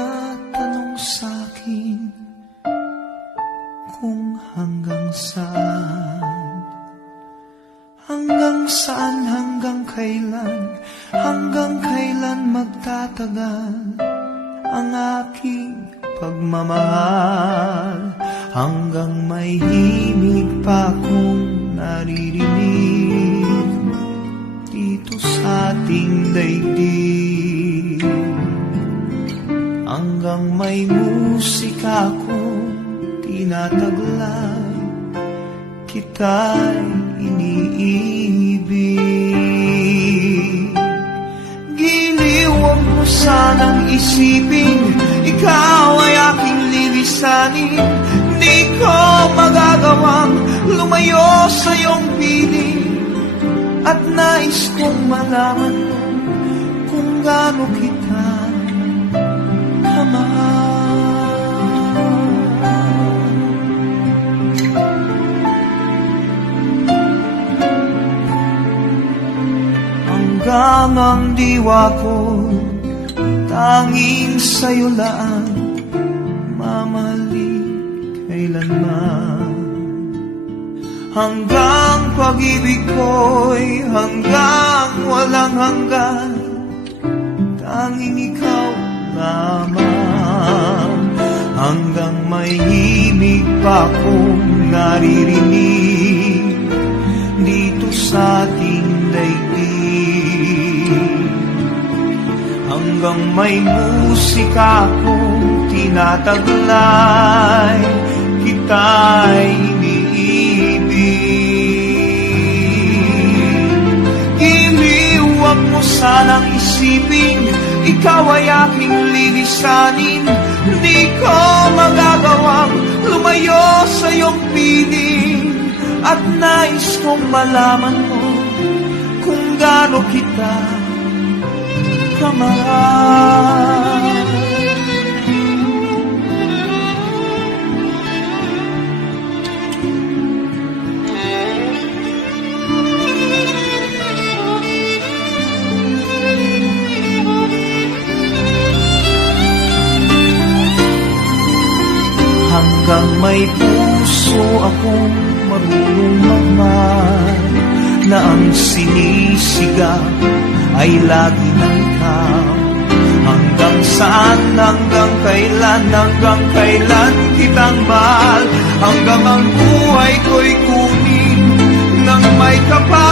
nagtatanong sa'kin kung hanggang saan, hanggang kailan magtatagal ang aking pagmamahal, hanggang may himig pa akong naririnig dito sa ating daigdig, hanggang may musika akong tinataglay, kita'y iniibig. Giliw, huwag mo sanang isipin, ikaw ay aking lilisanin. Di ko magagawang lumayo sa iyong piling, at nais kong malaman mo kung gaano kita kamahal. Hanggang ang diwa ko tanging sa'yo lang mamahalin kailanman. Hanggang pag-ibig ko'y hanggang walang hanggan, tanging ikaw lamang. Hanggang may himig pa akong naririnig dito sa ating daigdig, hanggang may musika akong tinataglay, kita'y iniibig. Giliw, huwag mo sanang isipin, ikaw ay aking lilisanin. Di ko magagawang lumayo sa iyong piling, at nais kong malaman mo kung gaano kita kamahal. Hanggang may puso akong marunong magmahal, na ang sinisigaw ay lagi ng ikaw. Hanggang saan, hanggang kailan kitang mahal, hanggang ang buhay ko'y kunin ng may kapal.